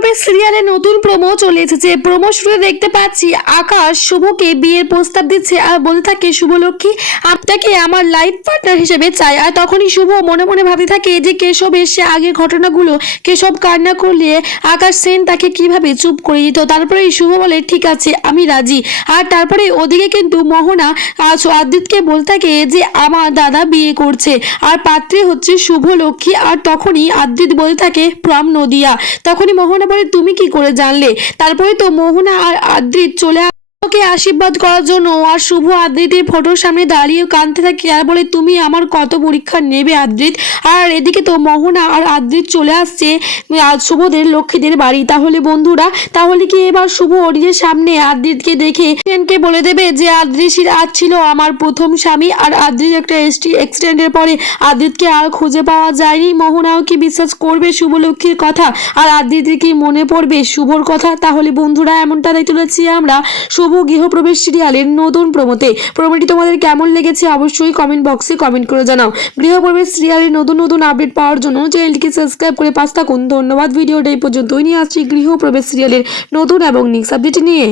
গৃহপ্রবেশ সিরিয়ালে নতুন প্রোমো চলে এসেছে। প্রোমো শুরুতে দেখতে পাচ্ছি আকাশ শুভকে বিয়ের প্রস্তাব দিচ্ছে আর বলতে থাকে, শুভলক্ষ্মী, আপনাকে আমার লাইফ পার্টনার হিসেবে চাই। আর তখনই শুভ মনে মনে ভাবতে থাকে যে কেশব এসে আগের ঘটনাগুলো কেশব কান্না করলে আকাশ সেন তাকে কীভাবে চুপ করে দিত? তারপরে শুভ বলে, ঠিক আছে, আমি রাজি। আর তারপরে ওদিকে কিন্তু মোহনা আদিতকে বলতে থাকে যে, আমার দাদা বিয়ে করছে। আর পাত্রী হচ্ছে শুভ লক্ষ্মী আর তখনই আদিত বলে থাকে ফ্রম নদিয়া। তখনই মোহনা বলে তুমি কি করে জানলে? তারপরে তো মোহনা আর আদ্রিত চলে আ- আশীর্বাদ করার জন্য আর শুভ আদ্রিতের ফটোর সামনে দাঁড়িয়ে কাঁদতে থাকে। আর বলে, তুমি আমার কত পরীক্ষা নেবে আদ্রিত? আর এদিকে তো মোহনা আর আদ্রিত চলে আসছে, আজ শুভদের লক্ষ্মীদের বাড়ি। তাহলে বন্ধুরা, তাহলে কি এবার শুভ ওরিয়ের সামনে আদ্রিতকে দেখে কে বলে দেবে যে আদ্রিসির আজ ছিল আমার প্রথম স্বামী, আর আদ্রিত একটা অ্যাক্সিডেন্টের পরে আদ্রিতকে আর খুঁজে পাওয়া যায়নি। মোহনাও কি বিশ্বাস করবে শুভ শুভলক্ষ্মীর কথা? আর আদ্রিতের কি মনে পড়বে শুভর কথা? তাহলে বন্ধুরা এমনটা দেখতে চলেছি আমরা। শুভ গৃহপ্রবেশ সিরিয়ালের নতুন প্রমোতে। প্রমোটি তোমাদের কেমন লেগেছে অবশ্যই কমেন্ট বক্সে কমেন্ট করে জানাও। গৃহপ্রবেশ সিরিয়ালের নতুন নতুন আপডেট পাওয়ার জন্য চ্যানেলটিকে সাবস্ক্রাইব করে পাঁচ থাকুন। ধন্যবাদ ভিডিওটা এই পর্যন্তই। নিয়ে আসছি গৃহপ্রবেশ সিরিয়ালের নতুন এবং নিক্স আপডেট নিয়ে।